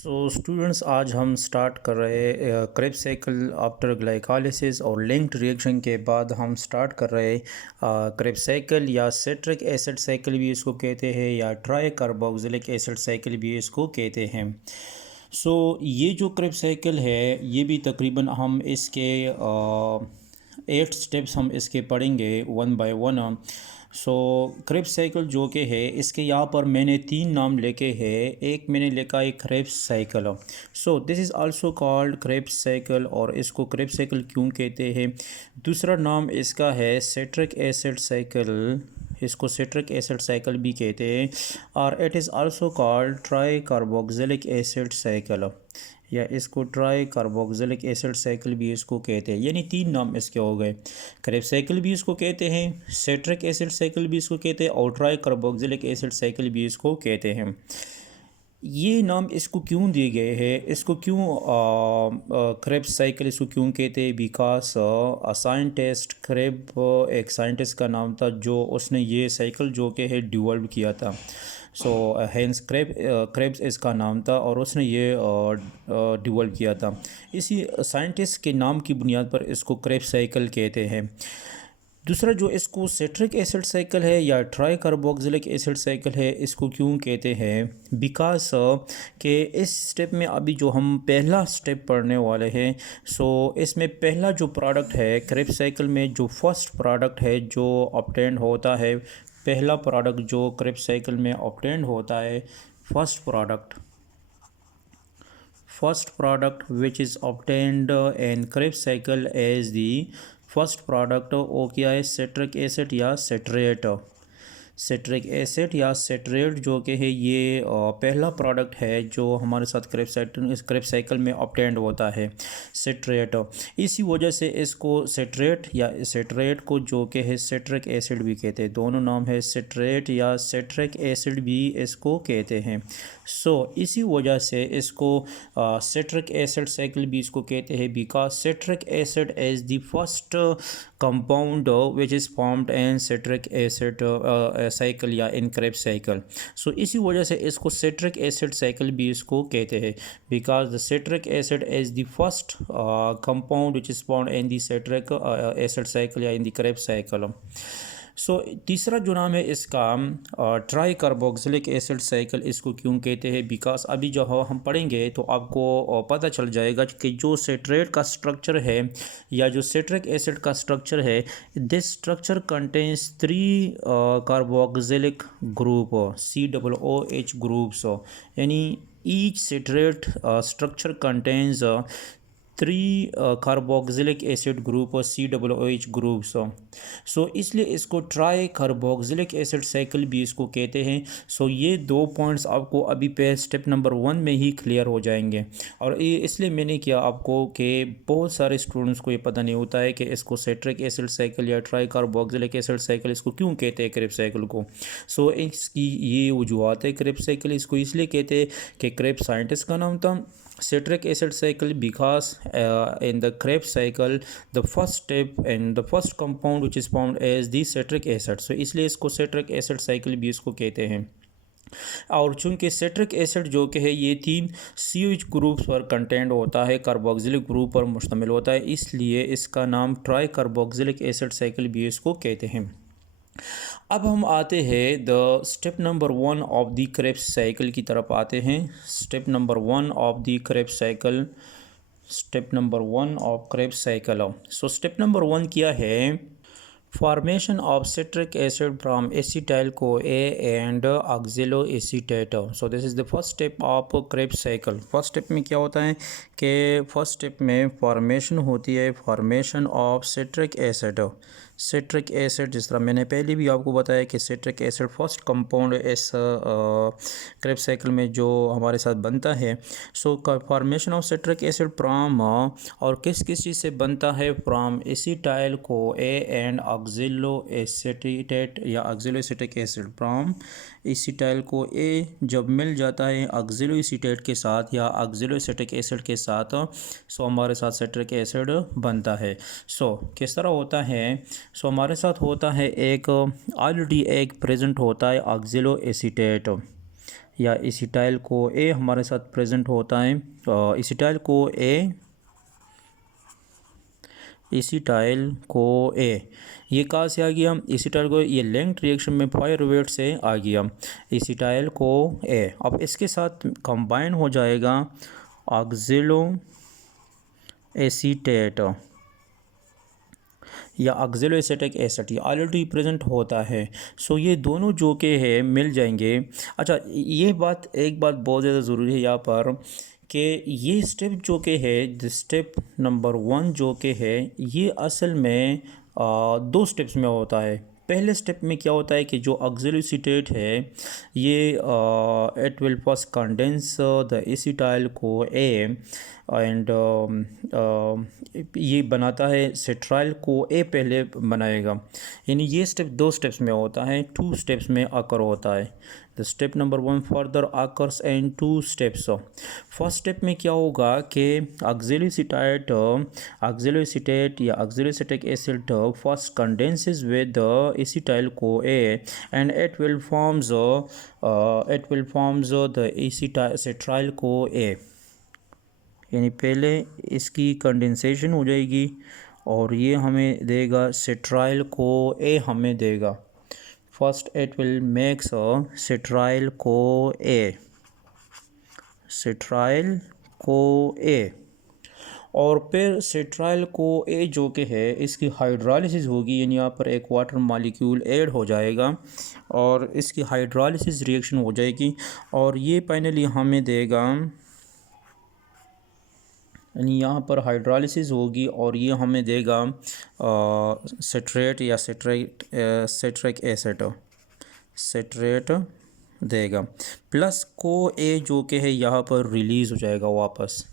Students आज हम start कर रहे हैं क्रेब्स साइकिल आफ्टर ग्लाइकोलाइसिस और लिंक्ड रिएक्शन के बाद हम स्टार्ट कर रहे हैं क्रेब्स साइकिल या सिट्रिक एसिड साइकिल भी इसको कहते हैं या ट्राई कार्बोक्सिलिक एसिड साइकिल भी इसको कहते हैं। ये जो क्रेब्स साइकिल है ये भी तकरीबन हम इसके 8 स्टेप्स हम इसके पढ़ेंगे one by one. Krebs cycle जो कि है इसके यहाँ पर मैंने 3 नाम लेके हैं। एक मैंने लिखा है Krebs cycle. This is also called Krebs cycle और इसको क्रेब्स साइकिल क्यों कहते हैं। दूसरा नाम इसका है सिट्रिक एसिड साइकिल, इसको सिट्रिक एसिड साइकिल भी कहते हैं और it is also called try carboxylic acid cycle या इसको ट्राई कार्बोक्सिलिक एसिड साइकिल भी इसको कहते हैं। यानी 3 नाम इसके हो गए। क्रेब्स साइकिल भी इसको कहते हैं, सिट्रिक एसिड साइकिल भी इसको कहते हैं और ट्राई कार्बोक्सिलिक एसिड साइकिल भी इसको कहते हैं। ये नाम इसको क्यों दिए गए हैं, इसको क्यों क्रेब्स साइकिल इसको क्यों कहते हैं, बिकॉज साइंटिस्ट क्रेब एक साइंटिस्ट का नाम था जो उसने ये साइकिल जो कि है डेवलप किया था। हैंस क्रेब्स इसका नाम था और उसने ये डेवलप किया था। इसी साइंटिस्ट के नाम की बुनियाद पर इसको क्रेब्स साइकिल कहते हैं। दूसरा जो इसको सिट्रिक एसिड साइकिल है या ट्राई कार्बोक्सिलिक एसिड साइकिल है इसको क्यों कहते हैं, बिकॉज कि इस स्टेप में अभी जो हम पहला स्टेप पढ़ने वाले हैं इसमें पहला जो प्रोडक्ट है क्रेब्स साइकिल में, जो फर्स्ट प्रोडक्ट है जो ऑब्टेन होता है, पहला प्रोडक्ट जो क्रेब्स साइकिल में ऑब्टेन होता है, first product which is obtained in Krebs cycle as the first product वो क्या है, सिट्रिक एसिड या सिट्रेट। सिट्रिक एसिड या सिट्रेट जो कि है ये पहला प्रोडक्ट है जो हमारे साथ क्रेब्स साइकिल में ऑब्टेन्ड होता है, सिट्रेट। इसी वजह से इसको सिट्रेट या सिट्रेट को जो कि है सिट्रिक एसिड भी कहते हैं। दोनों नाम है, सिट्रेट या सिट्रिक एसिड भी इसको कहते हैं। इसी वजह से इसको सिट्रिक एसिड साइकिल भी इसको कहते हैं, because citric acid is the first compound which is formed in citric acid cycle या इन क्रेब्स साइकिल। इसी वजह से इसको सिट्रिक एसिड साइकिल भी इसको कहते हैं, because the citric acid is the first compound which is formed in the citric acid cycle या इन द क्रेब्स साइकिल। तीसरा जो नाम है इसका ट्राई कार्बोक्सिलिक एसिड साइकिल इसको क्यों कहते हैं, बिकॉज अभी जो हम पढ़ेंगे तो आपको पता चल जाएगा कि जो सिट्रेट का स्ट्रक्चर है या जो सिट्रिक एसिड का स्ट्रक्चर है, this structure contains 3 carboxylic group COOH groups, यानी each citrate structure contains 3 carboxylic acid group और COOH ग्रुप्स। इसलिए इसको ट्राई कार्बोक्सिलिक एसिड साइकिल भी इसको कहते हैं। ये 2 पॉइंट्स आपको अभी पे स्टेप नंबर 1 में ही क्लियर हो जाएंगे। और ये इसलिए मैंने किया आपको कि बहुत सारे स्टूडेंट्स को ये पता नहीं होता है कि इसको सिट्रिक एसिड साइकिल या ट्राई कार्बोक्सिलिक एसिड साइकिल इसको क्यों कहते हैं क्रेब्स साइकिल को। इसकी ये वजूहत है। क्रेब्स साइकिल इसको इसलिए कहते हैं कि क्रेब्स साइंटिस्ट का नाम था। Citric acid cycle because in the Krebs cycle the first step and the first compound which is formed is the citric acid, इसलिए इसको citric acid cycle भी इसको कहते हैं। और चूंकि सिट्रिक एसिड जो कि है ये 3 COH ग्रुप्स पर कंटेंट होता है, कार्बोक्सिलिक ग्रुप पर मुश्तमिल होता है, इसलिए इसका नाम ट्राई कार्बोक्सिलिक एसिड साइकिल भी इसको कहते हैं। अब हम आते हैं the step number 1 of the Krebs cycle की तरफ आते हैं। Step number 1 of the Krebs cycle, step number 1 of Krebs cycle. Step number 1 क्या है, formation of citric acid from acetyl CoA and ऑक्जेलो acetate. This is the first step of Krebs cycle. First step में क्या होता है कि first step में formation होती है, formation of citric acid. Citric acid, जिस तरह मैंने पहले भी आपको बताया कि सिट्रिक एसिड फर्स्ट कंपाउंड इस क्रेब्स साइकिल में जो हमारे साथ बनता है। Formation of citric acid from, और किस किस चीज़ से बनता है, from acetyl CoA and oxaloacetate या oxaloacetic acid. From acetyl CoA जब मिल जाता है ऑक्जेलो एसीटेट के साथ या ऑक्जेलो एसिटिक एसिड के साथ, हमारे साथ सिट्रिक एसिड बनता है। किस तरह होता है, हमारे साथ होता है एक ऑलरेडी एक प्रेजेंट होता है ऑक्जेलो एसीटेट, या एसिटाइल को ए हमारे साथ प्रेजेंट होता है। एसिटाइल को ए, एसिटाइल को ए ये कहाँ से आ गया? एसिटाइल को ये लिंक्ड रिएक्शन में पायरुवेट से आ गया एसिटाइल को ए। अब इसके साथ कंबाइन हो जाएगा ऑक्जेलो एसीटेट या ऑक्जेलो एसिटिक एसिड, ये ऑलरेडी प्रेजेंट होता है। सो ये दोनों जो के है मिल जाएंगे। अच्छा, ये बात एक बात बहुत ज़्यादा ज़रूरी है यहाँ पर कि ये स्टेप जो के है, स्टेप नंबर 1 जो के है, ये असल में 2 स्टेप्स में होता है। पहले स्टेप में क्या होता है कि जो ऑक्जेलो एसीटेट है ये it will first condense the acetyl को ए एंड ये बनाता है सेट्राइल को ए, पहले बनाएगा। यानी ये स्टेप 2 स्टेप्स में होता है, 2 स्टेप्स में आकर होता है। The step number 1 further occurs and 2 steps. First step में क्या होगा कि ऑक्जेलो एसीटेट या oxaloacetic acid first condenses with the acetyl को ए and it will forms the citryl co A. यानी पहले इसकी कंडेंसेशन हो जाएगी और ये हमें देगा सेट्राइल को ए हमें देगा। First it will makes सेट्राइल co A, सेट्राइल co A, और फिर सेट्राइल को ए जो कि है इसकी हाइड्रोलिसिस होगी। यानी यहाँ पर एक वाटर मॉलिक्यूल ऐड हो जाएगा और इसकी हाइड्रोलिसिस रिएक्शन हो जाएगी और ये फाइनली हमें देगा, यानी यहाँ पर हाइड्रोलिसिस होगी और ये हमें देगा सेट्रेट या सेट्रिक एसिड, सेट्रेट देगा। प्लस को ए जो कि है यहाँ पर रिलीज़ हो जाएगा वापस,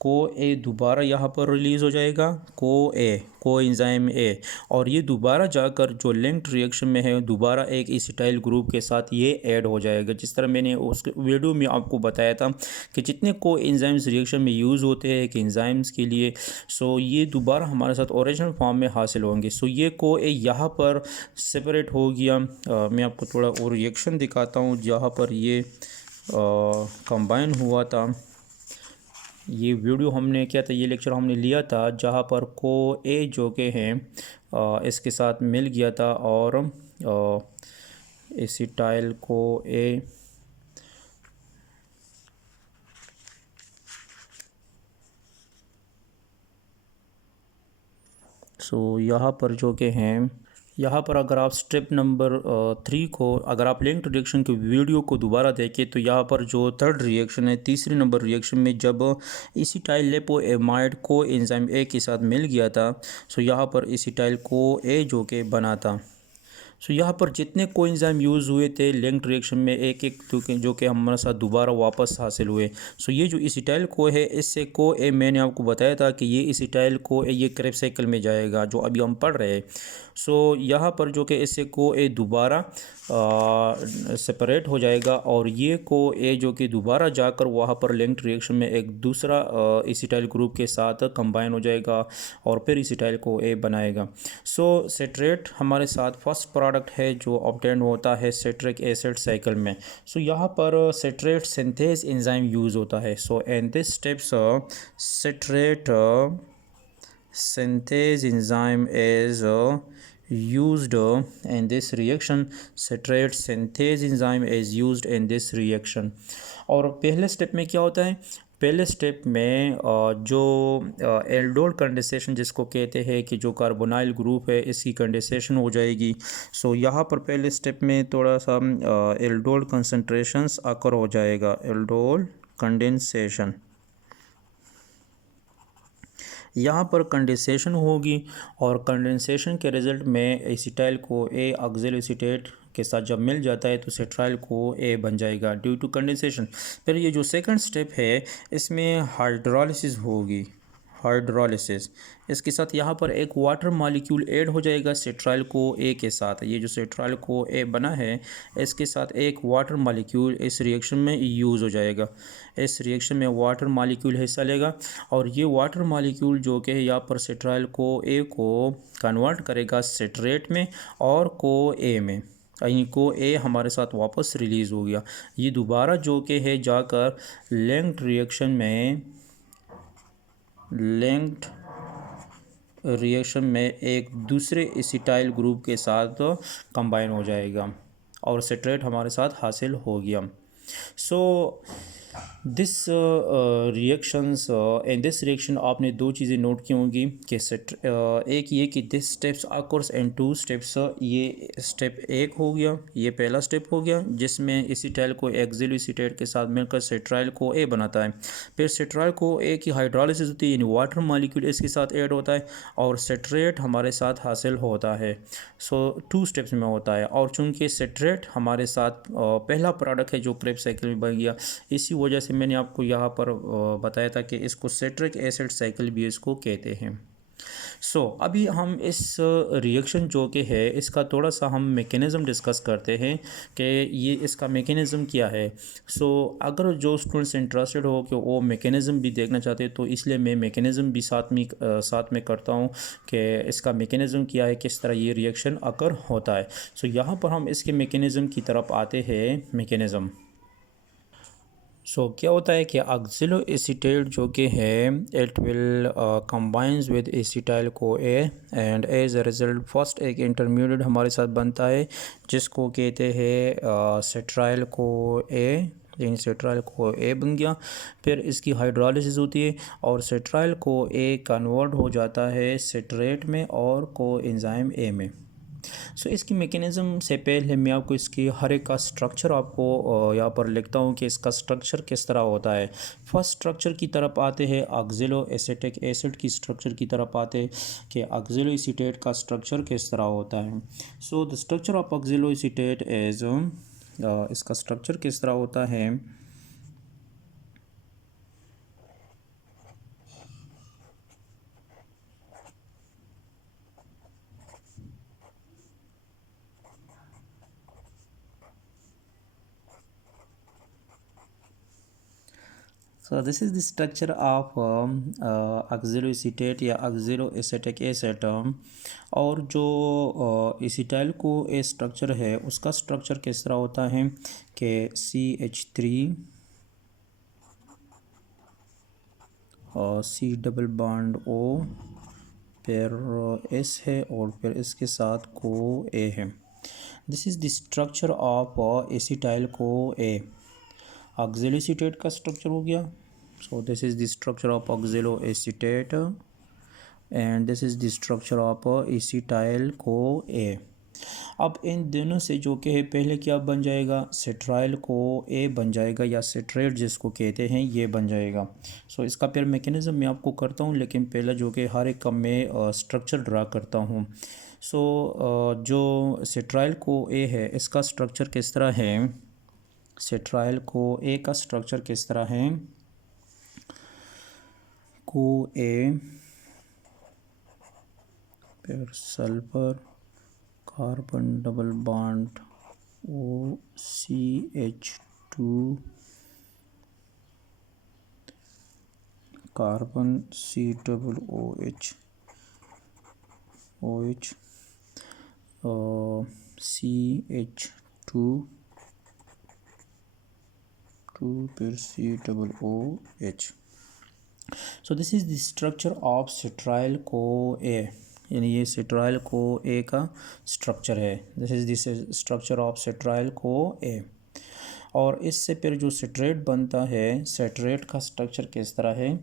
को ए दोबारा यहाँ पर रिलीज़ हो जाएगा, को एंजाइम ए, और ये दोबारा जाकर जो लिंक्ड रिएक्शन में है दोबारा एक एसिटाइल ग्रुप के साथ ये ऐड हो जाएगा। जिस तरह मैंने उस वीडियो में आपको बताया था कि जितने को एंजाइम्स रिएक्शन में यूज़ होते हैं कि एंजाइम्स के लिए, सो ये दोबारा हमारे साथ ओरिजिनल फॉर्म में हासिल होंगे। सो ये को ए यहाँ पर सेपरेट हो गया। मैं आपको थोड़ा और रिएक्शन दिखाता हूँ जहाँ पर ये कंबाइन हुआ था। ये वीडियो हमने क्या था, ये लेक्चर हमने लिया था जहाँ पर को ए जो के हैं इसके साथ मिल गया था और एसिटाइल को ए सो यहाँ पर जो के हैं, यहाँ पर अगर आप स्टेप नंबर 3 को, अगर आप लिंक्ड रिएक्शन के वीडियो को दोबारा देखें तो यहाँ पर जो थर्ड रिएक्शन है, तीसरे नंबर रिएक्शन में जब एसिटाइल लेपोएमाइड को एंजाइम ए के साथ मिल गया था, सो यहाँ पर एसिटाइल को ए जो के बना था। सो यहाँ पर जितने कोएंजाइम यूज़ हुए थे लिंक्ड रिएक्शन में एक एक जो कि हमारे साथ दोबारा वापस हासिल हुए। सो ये जो एसिटाइल को है इससे को ए, मैंने आपको बताया था कि ये एसिटाइल को ए ये क्रेब्स साइकिल में जाएगा जो अभी हम पढ़ रहे हैं। सो यहाँ पर जो कि इससे को ए दोबारा सेपरेट हो जाएगा और ये को ए जो कि दोबारा जाकर वहाँ पर लिंक्ड रिएक्शन में एक दूसरा एसिटाइल ग्रुप के साथ कंबाइन हो जाएगा और फिर एसिटाइल को ए बनाएगा। सो सेट्रेट हमारे साथ फर्स्ट प्रोडक्ट है जो ऑब्टेन होता है सेट्रिक एसिड साइकिल में। सो यहाँ पर सेट्रेट सिंथेज एंजाइम यूज़ होता है। So in this steps citrate synthase enzyme is used in this reaction, citrate synthase enzyme is used in this reaction। और पहले स्टेप में क्या होता है, पहले स्टेप में जो एल्डोल कंडेंसेशन जिसको कहते हैं कि जो कार्बोनाइल ग्रुप है इसकी कंडेंसेशन हो जाएगी। सो यहाँ पर पहले स्टेप में थोड़ा सा एल्डोल कंसंट्रेशंस आकर हो जाएगा, एल्डोल कंडेंसेशन, यहाँ पर कंडेंसेशन होगी और कंडेंसेशन के रिज़ल्ट में एसिटाइल को ए ऑक्जेलो एसीटेट के साथ जब मिल जाता है तो सेट्राइल को ए बन जाएगा ड्यू टू कंडेंसेशन। फिर ये जो सेकंड स्टेप है इसमें हाइड्रोलिसिस होगी, हाइड्रोलिसिस, इसके साथ यहाँ पर एक वाटर मॉलिक्यूल ऐड हो जाएगा सेट्राइल को ए के साथ। ये जो सेट्राइल को ए बना है इसके साथ एक वाटर मॉलिक्यूल इस रिएक्शन में यूज़ हो जाएगा। इस रिएक्शन में वाटर मॉलिक्यूल हिस्सा लेगा और ये वाटर मॉलिक्यूल जो कि यहाँ पर सेट्राइल को ए को कन्वर्ट करेगा सेट्रेट में और को ए में। यानी को ए हमारे साथ वापस रिलीज़ हो गया। ये दोबारा जो कि है जाकर लिंक्ड रिएक्शन में एक दूसरे एसिटाइल ग्रुप के साथ कंबाइन हो जाएगा और सिट्रेट हमारे साथ हासिल हो गया। So this reactions in this reaction आपने दो चीज़ें नोट की होंगी कि एक ये कि this steps occurs in two steps. ये स्टेप एक हो गया, ये पहला स्टेप हो गया जिसमें एसिटाइल को एक्सिल एसीटेट के साथ मिलकर सिट्राइल को ए बनाता है। फिर सिट्राइल को ए की हाइड्रोलिसिस होती है, यानी वाटर मॉलिक्यूल इसके साथ ऐड होता है और सिट्रेट हमारे साथ हासिल होता है। सो टू स्टेप्स में होता है और चूंकि सिट्रेट हमारे साथ पहला प्रोडक्ट है जो क्रेब्स साइकिल में बन गया, इसी वजह से मैंने आपको यहाँ पर बताया था कि इसको सिट्रिक एसिड साइकिल भी इसको कहते हैं। अभी हम इस रिएक्शन जो कि है इसका थोड़ा सा हम मैकेनिज़्म डिस्कस करते हैं कि ये इसका मैकेनिज़्म क्या है। अगर जो स्टूडेंट्स इंटरेस्टेड हो कि वो मैकेनिज़्म भी देखना चाहते हैं तो इसलिए मैं मैकेनिज़्म भी साथ में करता हूँ कि इसका मैकेनिज़्म क्या है, किस तरह ये रिएक्शन अकर होता है। यहाँ पर हम इसके मैकेनिज़्म की तरफ आते हैं। मैकेनिज़्म क्या होता है कि ऑक्सिलो एसीटेट जो कि है it will combines with acetyl को ए and as a result first एक इंटरमीडिएट हमारे साथ बनता है जिसको कहते हैं सिट्राइल को ए, यानी सिट्राइल को ए बन गया। फिर इसकी हाइड्रोलिसिस होती है और सिट्राइल को ए कन्वर्ट हो जाता है सिट्रेट में और को एंजाइम ए में। इसकी मैकेनिज़्म से पहले मैं आपको इसकी हर एक का स्ट्रक्चर आपको यहाँ पर लिखता हूँ कि इसका स्ट्रक्चर किस तरह होता है। फर्स्ट स्ट्रक्चर की तरफ आते हैं, ऑक्सिलो एसिटिक एसिड की स्ट्रक्चर की तरफ आते हैं कि ऑक्सिलो एसीटेट का स्ट्रक्चर किस तरह होता है। The structure of oxalo acetate is, इसका स्ट्रक्चर किस तरह होता है। This is the structure of ऑक्सिलोएसीटेट या ऑक्सिलोएसिटिक एसिड। और जो एसिटाइल को ए स्ट्रक्चर है उसका स्ट्रक्चर किस तरह होता है कि CH3 और C डबल बॉन्ड O, फिर S है और फिर इसके साथ को A है। This is the structure of acetyl को ए। ऑक्सिलोएसीटेट का स्ट्रक्चर हो गया। This is the structure of oxaloacetate and this is the structure of acetyl को ए। अब इन दोनों से जो कि है पहले क्या बन जाएगा, सिट्राइल को ए बन जाएगा या सिट्रेट जिसको कहते हैं ये बन जाएगा। इसका फिर मैकेनिज़्म मैं आपको करता हूँ, लेकिन पहले जो कि हर एक का मैं स्ट्रक्चर ड्रा करता हूँ। जो सिट्राइल को ए है इसका स्ट्रक्चर किस तरह है, सिट्राइल को ए का स्ट्रक्चर किस तरह है, को ए, फिर sulphur, carbon double bond OCH2, carbon COOH, CH2 फिर COOH। This is the structure of citryl co A, यानी ये सिट्राइल को ए का स्ट्रक्चर है। This is this structure of citryl co A. और इससे फिर जो सिट्रेट बनता है, सिट्रेट का स्ट्रक्चर किस तरह है।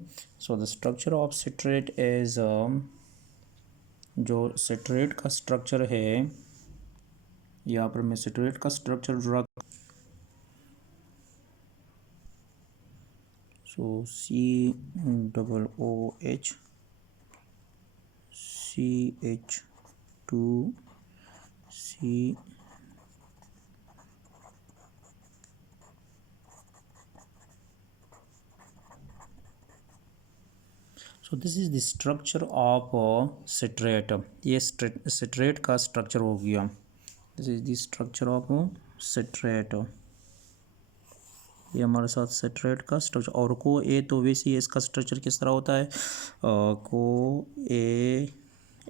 The structure of citrate is, जो सिट्रेट का स्ट्रक्चर है यहाँ पर मैं सिट्रेट का structure draw COOH, CH2, C, this is the structure of citrate. ये सिट्रेट का स्ट्रक्चर हो गया। This is the structure of citrate, ये हमारे साथ सिट्रेट का स्ट्रक्चर। और को ए तो वैसे ही इसका स्ट्रक्चर किस तरह होता है, को ए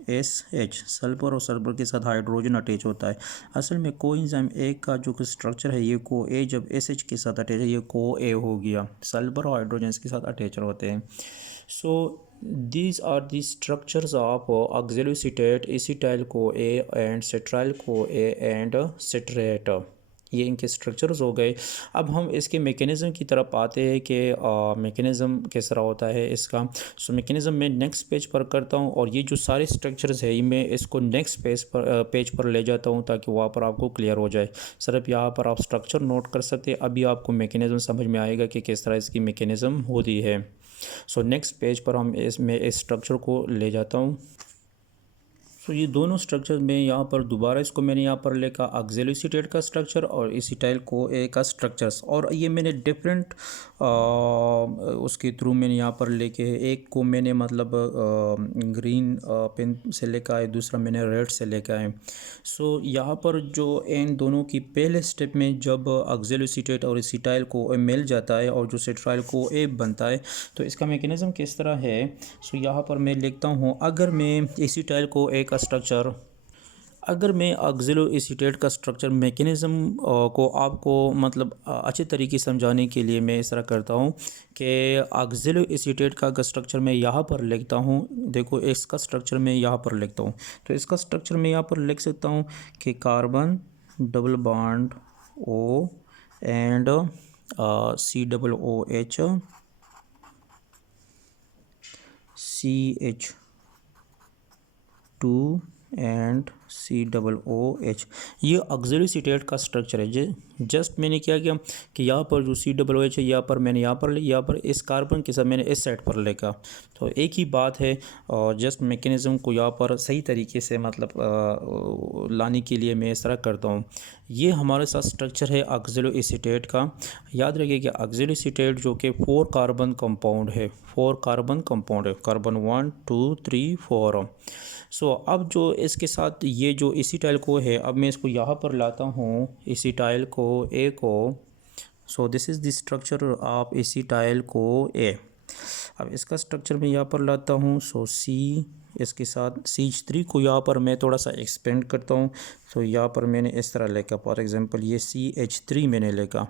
OH, सल्फर और सल्फर के साथ हाइड्रोजन अटैच होता है। असल में कोएंजाइम ए का जो स्ट्रक्चर है ये को ए, जब SH के साथ अटैच है ये को ए हो गया, सल्फर और हाइड्रोजन के साथ अटैच होते हैं। सो these are the structures of oxaloacetate, acetyl CoA and cetryl CoA and citrate। ये इनके स्ट्रक्चर्स हो गए। अब हम इसके मेकेनिज़्म की तरफ आते हैं कि मेकेनिज़्म किस तरह होता है इसका। सो मेकेनिज़्म मैं नेक्स्ट पेज पर करता हूँ और ये जो सारे स्ट्रक्चर्स है मैं इसको नेक्स्ट पेज पर ले जाता हूँ ताकि वहाँ पर आपको क्लियर हो जाए। सिर्फ यहाँ पर आप स्ट्रक्चर नोट कर सकते हैं, अभी आपको मेकेनिज़्म समझ में आएगा कि किस तरह इसकी मेकेनिज़्म होती है। सो नेक्स्ट पेज पर हम इसमें इस स्ट्रक्चर को ले जाता हूँ। सो ये दोनों स्ट्रक्चर में यहाँ पर दोबारा इसको मैंने यहाँ पर लिखा ऑक्सैलोएसिटेट का स्ट्रक्चर और एसिटाइल CoA का स्ट्रक्चर्स, और ये मैंने डिफरेंट उसके थ्रू मैंने यहाँ पर लेके एक को मैंने मतलब ग्रीन पेन से लेकर आए, दूसरा मैंने रेड से लेकर आए। सो यहाँ पर जो इन दोनों की पहले स्टेप में जब ऑक्सैलोएसिटेट और एसिटाइल CoA मिल जाता है और जो सिट्राइल CoA बनता है तो इसका मैकेनिज़्म किस तरह है। सो यहाँ पर मैं लिखता हूँ, अगर मैं एसिटाइल CoA का स्ट्रक्चर, अगर मैं ऑक्सैलोएसिटेट का स्ट्रक्चर मैकेनिज़्म को आपको मतलब अच्छे तरीके से समझाने के लिए मैं इस तरह करता हूँ कि ऑक्सैलोएसिटेट का स्ट्रक्चर मैं यहाँ पर लिखता हूँ। देखो इसका स्ट्रक्चर मैं यहाँ पर लिखता हूँ, तो इसका स्ट्रक्चर मैं यहाँ पर लिख सकता हूँ कि carbon double bond O and COOH CH2 and COOH, ये ऑक्सैलोएसिटेट का स्ट्रक्चर है। जस्ट मैंने क्या किया कि यहाँ पर जो COOH है यहाँ पर मैंने यहाँ पर इस कार्बन के साथ मैंने इस साइड पर लिखा, तो एक ही बात है। और जस्ट मैकेनिज़्म को यहाँ पर सही तरीके से मतलब लाने के लिए मैं इस तरह करता हूँ। ये हमारे साथ स्ट्रक्चर है ऑक्सैलोएसिटेट का। याद रखिए कि ऑक्सैलोएसिटेट जो कि 4 कार्बन कंपाउंड है, 4 कार्बन कंपाउंड है, कार्बन 1 2 3 4। सो अब जो इसके साथ ये जो एसिटाइल को है, अब मैं इसको यहाँ पर लाता हूँ एसिटाइल CoA को। So this is the structure of acetyl CoA। अब इसका स्ट्रक्चर मैं यहाँ पर लाता हूँ। सो C इसके साथ CH3 को यहाँ पर मैं थोड़ा सा एक्सपेंड करता हूँ। तो यहाँ पर मैंने इस तरह लिखा, फॉर एग्जांपल ये CH3 मैंने लिखा।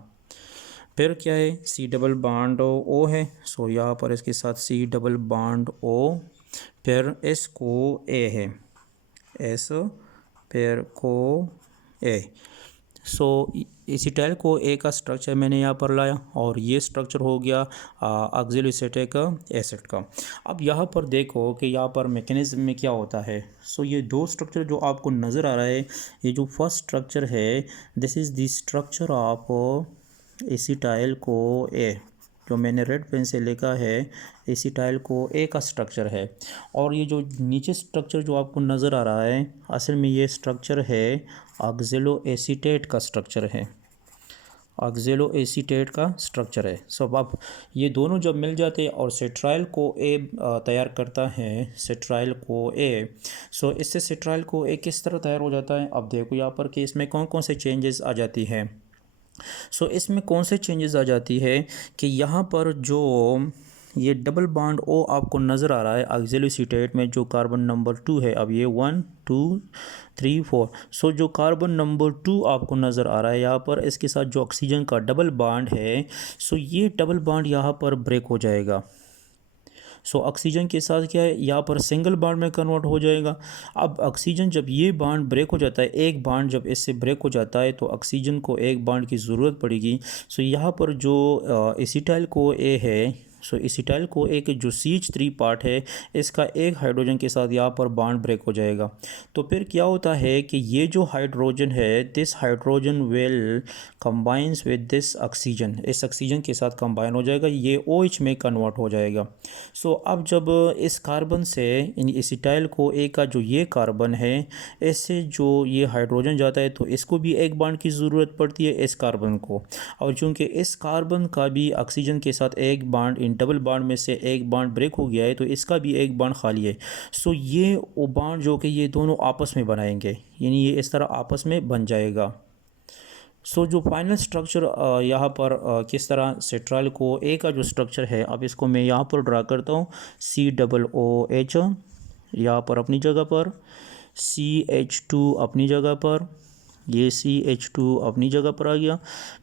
फिर क्या है, C डबल बॉन्ड O है, सो यहाँ पर इसके साथ C डबल बॉन्ड O, फिर S को A है, S फिर को A। सो एसिटाइल CoA का स्ट्रक्चर मैंने यहाँ पर लाया और ये स्ट्रक्चर हो गया ऑक्सैलोएसिटिक एसिड का। अब यहाँ पर देखो कि यहाँ पर मैकेनिज़्म में क्या होता है। सो ये दो स्ट्रक्चर जो आपको नज़र आ रहा है, ये जो फर्स्ट स्ट्रक्चर है this is the structure of acetyl CoA, जो मैंने रेड पेन से लिखा है एसिटाइल CoA का स्ट्रक्चर है। और ये जो नीचे स्ट्रक्चर जो आपको नज़र आ रहा है असल में ये स्ट्रक्चर है ऑक्सैलोएसिटेट का स्ट्रक्चर है, ऑक्सैलोएसिटेट का स्ट्रक्चर है। सो अब ये दोनों जब मिल जाते हैं और सिट्राइल CoA तैयार करता है, सिट्राइल CoA। सो इससे सिट्राइल CoA किस तरह तैयार हो जाता है, अब देखो यहाँ पर कि इसमें कौन कौन से चेंजेस आ जाती हैं। सो इसमें कौन से चेंजेस आ जाती है कि यहाँ पर जो ये डबल बॉन्ड O आपको नज़र आ रहा है ऑक्सैलोएसिटेट में, जो कार्बन नंबर 2 है, अब ये 1 2 3 4। सो जो कार्बन नंबर 2 आपको नज़र आ रहा है यहाँ पर, इसके साथ जो ऑक्सीजन का डबल बॉन्ड है, सो ये डबल बॉन्ड यहाँ पर ब्रेक हो जाएगा। सो ऑक्सीजन के साथ क्या है, यहाँ पर सिंगल बॉन्ड में कन्वर्ट हो जाएगा। अब ऑक्सीजन जब ये बॉन्ड ब्रेक हो जाता है, एक बॉन्ड जब इससे ब्रेक हो जाता है तो ऑक्सीजन को एक बॉन्ड की ज़रूरत पड़ेगी। सो यहाँ पर जो एसिटाइल CoA है, सो एसिटाइल CoA के जो CH3 पार्ट है इसका एक हाइड्रोजन के साथ यहाँ पर बॉन्ड ब्रेक हो जाएगा। तो फिर क्या होता है कि ये जो हाइड्रोजन है, this hydrogen will combines with this oxygen, इस ऑक्सीजन के साथ कंबाइन हो जाएगा, ये OH में कन्वर्ट हो जाएगा। सो अब जब इस कार्बन से इन एसिटाइल CoA का जो ये कार्बन है, इससे जो ये हाइड्रोजन जाता है तो इसको भी एक बॉन्ड की ज़रूरत पड़ती है इस कार्बन को, और चूँकि इस कार्बन का भी ऑक्सीजन के साथ एक बॉन्ड, इन डबल बॉन्ड में से एक बॉन्ड ब्रेक हो गया है तो इसका भी एक बॉन्ड खाली है। सो ये वो बॉन्ड जो कि ये दोनों आपस में बनाएंगे, यानी ये इस तरह आपस में बन जाएगा। सो जो फाइनल स्ट्रक्चर यहाँ पर किस तरह सिट्राइल CoA का जो स्ट्रक्चर है, अब इसको मैं यहाँ पर ड्रा करता हूँ COOH यहाँ पर अपनी जगह पर, CH2 अपनी जगह पर, ये CH2 अपनी जगह पर आ गया।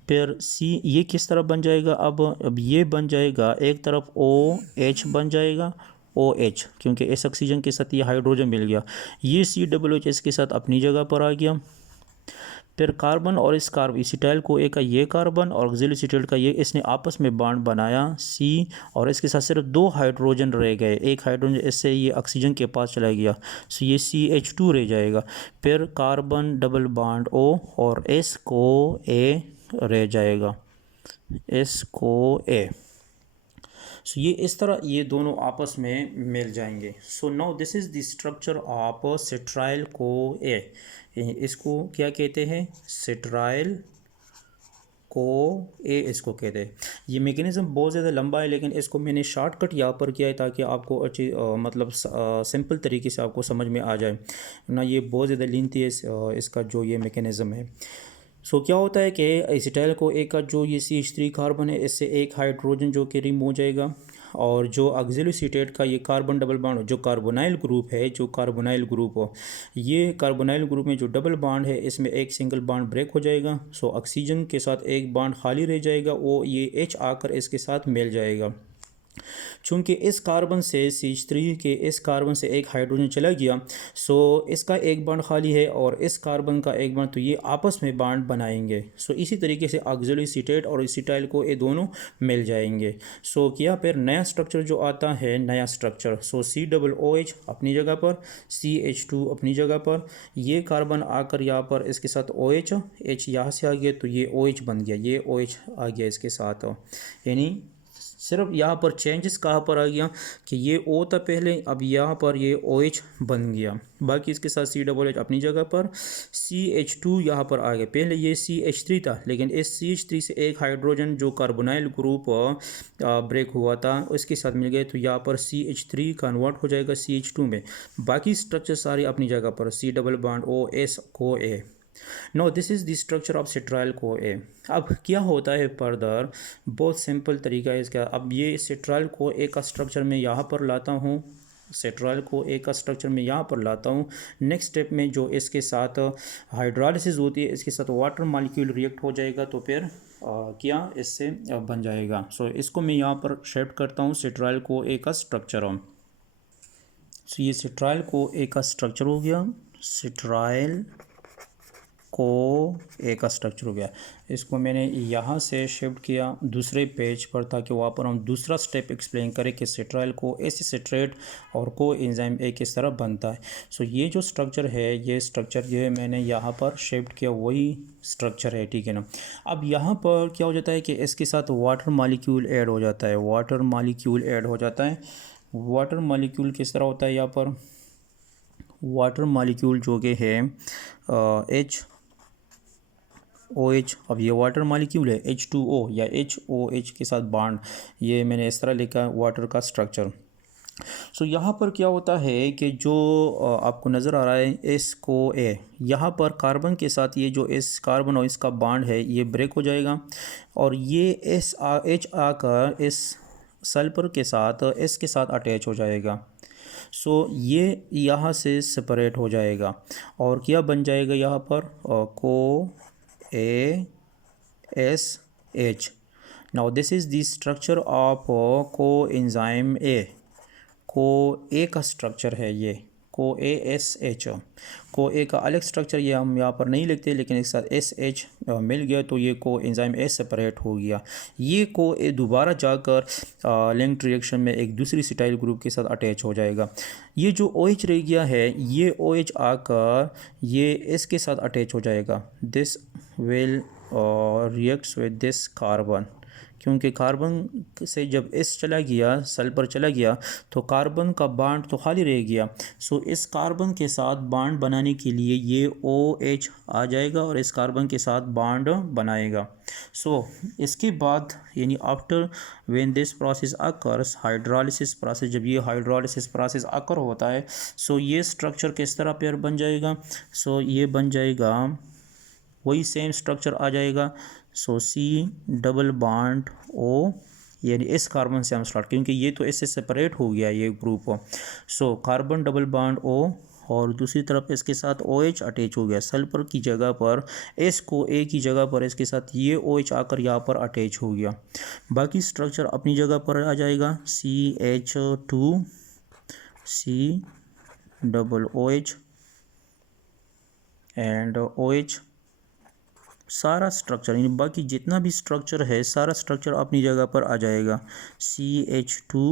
फिर ये किस तरह बन जाएगा, अब ये बन जाएगा एक तरफ OH बन जाएगा, OH, क्योंकि इस ऑक्सीजन के साथ ये हाइड्रोजन मिल गया। ये COOH के साथ अपनी जगह पर आ गया। फिर कार्बन और इस एसिटाइल को एक का ये कार्बन और ऑक्सिल एसिटेट का ये, इसने आपस में बॉन्ड बनाया C, और इसके साथ सिर्फ 2 हाइड्रोजन रह गए, एक हाइड्रोजन इससे ये ऑक्सीजन के पास चला गया, सो ये CH2 रह जाएगा। फिर कार्बन डबल बॉन्ड O और S को A रह जाएगा, S को A। सो ये इस तरह ये दोनों आपस में मिल जाएंगे। So now this is the structure of citryl co A. इसको क्या कहते हैं, सिट्राइल को ए इसको कहते हैं। ये मैकेनिज़्म बहुत ज़्यादा लंबा है, लेकिन इसको मैंने शॉर्टकट यहाँ पर किया है ताकि आपको अच्छी मतलब सिंपल तरीके से आपको समझ में आ जाए ना। ये बहुत ज़्यादा लेंथी है इसका जो ये मैकेनिज़्म है। सो क्या होता है कि एसिटाइल को एक का जो ये CH3 कार्बन है, इससे एक हाइड्रोजन जो कि रिमूव हो जाएगा, और जो ऑक्सिलियरी एसिटेट का ये कार्बन डबल बॉन्ड जो कार्बोनाइल ग्रुप है, जो कार्बोनाइल ग्रुप हो, ये कार्बोनाइल ग्रुप में जो डबल बॉन्ड है इसमें एक सिंगल बॉन्ड ब्रेक हो जाएगा। सो ऑक्सीजन के साथ एक बॉन्ड खाली रह जाएगा, वो ये H आकर इसके साथ मिल जाएगा। चूँकि इस कार्बन से CH3 के इस कार्बन से एक हाइड्रोजन चला गया, सो इसका एक बॉन्ड खाली है और इस कार्बन का एक बॉन्ड, तो ये आपस में बॉन्ड बनाएंगे। सो इसी तरीके से ऑक्सिलियरी एसिटेट और एसिटाइल को ये दोनों मिल जाएंगे। सो क्या फिर नया स्ट्रक्चर जो आता है, नया स्ट्रक्चर, सो COOH अपनी जगह पर, CH2 अपनी जगह पर, ये कार्बन आकर यहाँ पर इसके साथ OH, H यहाँ से आ गया तो ये OH बन गया, ये OH आ गया इसके साथ। यानी सिर्फ यहाँ पर चेंजेस कहाँ पर आ गया कि ये O था पहले, अब यहाँ पर ये OH बन गया। बाकी इसके साथ COOH अपनी जगह पर, CH2 यहाँ पर आ गया। पहले ये CH3 था, लेकिन इस CH3 से एक हाइड्रोजन जो कार्बोनाइल ग्रुप ब्रेक हुआ था उसके साथ मिल गए, तो यहाँ पर CH3 कन्वर्ट हो जाएगा CH2 में। बाकी स्ट्रक्चर सारे अपनी जगह पर, C double bond O S co A। No this is the structure of citryl co A. अब क्या होता है फर्दर, बहुत सिंपल तरीका है इसका। अब ये सिट्राइल को ए का स्ट्रक्चर मैं यहाँ पर लाता हूँ, सिट्राइल को ए का स्ट्रक्चर मैं यहाँ पर लाता हूँ। नेक्स्ट स्टेप में जो इसके साथ हाइड्रोलिसिस होती है, इसके साथ वाटर मॉलिक्यूल रिएक्ट हो जाएगा, तो फिर क्या इससे बन जाएगा। सो इसको मैं यहाँ पर शिफ्ट करता हूँ, सिट्राइल को ए का स्ट्रक्चर। सो ये सिट्राइल को ए का स्ट्रक्चर हो गया, सिट्राइल को ए का स्ट्रक्चर हो गया। इसको मैंने यहाँ से शिफ्ट किया दूसरे पेज पर, ताकि वहाँ पर हम दूसरा स्टेप एक्सप्लेन करें कि सिट्राइल को ए से सिट्रेट और को एंजाइम ए किस तरह बनता है। सो ये जो स्ट्रक्चर है, ये स्ट्रक्चर जो है मैंने यहाँ पर शिफ्ट किया, वही स्ट्रक्चर है, ठीक है ना। अब यहाँ पर क्या हो जाता है कि इसके साथ वाटर मॉलिक्यूल ऐड हो जाता है, वाटर मॉलिक्यूल ऐड हो जाता है। वाटर मॉलिक्यूल किस तरह होता है, यहाँ पर वाटर मॉलिक्यूल जो कि है OH। अब ये वाटर मॉलिक्यूल है, H2O या HOH के साथ बॉन्ड, ये मैंने इस तरह लिखा वाटर का स्ट्रक्चर। सो यहाँ पर क्या होता है कि जो आपको नज़र आ रहा है S को A, यहाँ पर कार्बन के साथ ये जो इस कार्बन और इसका बॉन्ड है ये ब्रेक हो जाएगा, और ये H आकर इस सल्फर के साथ S के साथ अटैच हो जाएगा। सो ये यहाँ से सेपरेट हो जाएगा, और क्या बन जाएगा यहाँ पर को ASH। Now this is the structure of coenzyme A। को ए का स्ट्रक्चर है ये, को ASH। को ए का अलग स्ट्रक्चर ये हम यहाँ पर नहीं लिखते, लेकिन एक साथ SH मिल गया तो ये को एंजाइम ए सेपरेट हो गया। ये को ए दोबारा जाकर लिंक्ड रिएक्शन में एक दूसरी एसिटाइल ग्रुप के साथ अटैच हो जाएगा। ये जो OH रह गया है, ये OH आकर ये इसके साथ अटैच हो जाएगा। This will reacts with this carbon, क्योंकि कार्बन से जब S चला गया, सल्फर चला गया, तो कार्बन का बॉन्ड तो खाली रह गया। सो इस कार्बन के साथ बॉन्ड बनाने के लिए ये OH आ जाएगा और इस कार्बन के साथ बॉन्ड बनाएगा। सो इसके बाद यानी after when this process occurs, hydrolysis process, जब ये हाइड्रोलिसिस प्रोसेस अकर होता है, सो ये स्ट्रक्चर किस तरह पेयर बन जाएगा। सो ये बन जाएगा, वही सेम स्ट्रक्चर आ जाएगा। सो C डबल बॉन्ड O, यानी इस कार्बन से हम स्टार्ट, क्योंकि ये तो इससे सेपरेट हो गया ये group. So carbon double bond O और दूसरी तरफ इसके साथ OH अटैच हो गया। सल्फर की जगह पर S को A की जगह पर इसके साथ ये OH आकर यहाँ पर अटैच हो गया। बाकी स्ट्रक्चर अपनी जगह पर आ जाएगा। CH2 C double OH and OH, सारा स्ट्रक्चर यानी बाकी जितना भी स्ट्रक्चर है सारा स्ट्रक्चर अपनी जगह पर आ जाएगा। CH2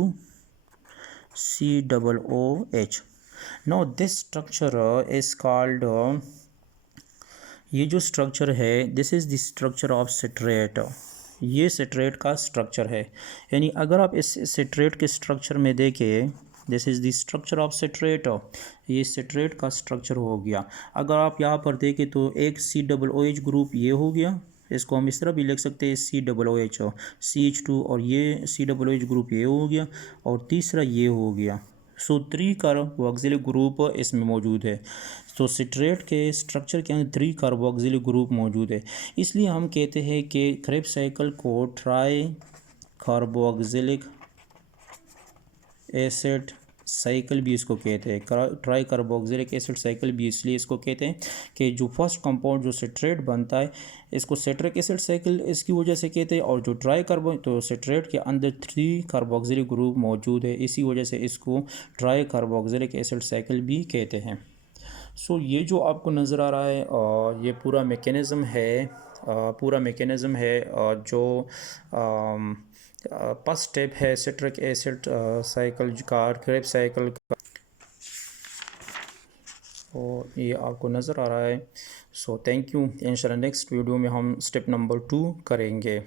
C double OH। Now this structure is called, ये जो स्ट्रक्चर है this is the structure of citrate. ये सिट्रेट का स्ट्रक्चर है। यानी अगर आप इस सिट्रेट के स्ट्रक्चर में देखें, this is the structure of citrate, ये सिट्रेट का स्ट्रक्चर हो गया। अगर आप यहाँ पर देखें तो एक COOH ग्रुप ये हो गया, इसको हम इस तरह भी लिख सकते हैं COOH CH2, और ये COOH ग्रुप ये हो गया, और तीसरा ये हो गया। सो 3 कार्बोक्सिलिक ग्रुप इसमें मौजूद है। तो सिट्रेट के स्ट्रक्चर के अंदर 3 कार्बोक्सिलिक ग्रुप मौजूद है। इसलिए हम कहते हैं कि क्रेब्स साइकिल को ट्राई कार्बोक्सिलिक एसिड साइकिल भी इसको कहते हैं। ट्राई कार्बोक्सिलिक एसिड साइकिल भी इसलिए इसको कहते हैं कि जो फर्स्ट कंपाउंड जो सिट्रेट बनता है इसको सिट्रिक एसिड साइकिल इसकी वजह से कहते हैं, और जो ट्राई कार्बो तो सिट्रेट के अंदर 3 कार्बोक्सिलिक ग्रुप मौजूद है, इसी वजह से इसको ट्राई कार्बोक्सिलिक एसिड साइकिल भी कहते हैं। सो ये जो आपको नज़र आ रहा है ये पूरा मैकेनिज़्म है, जो फर्स्ट स्टेप है सिट्रिक एसिड साइकिल का, क्रेब्स साइकिल का, और ये आपको नज़र आ रहा है। So thank you. इंशाल्लाह नेक्स्ट वीडियो में हम स्टेप नंबर 2 करेंगे।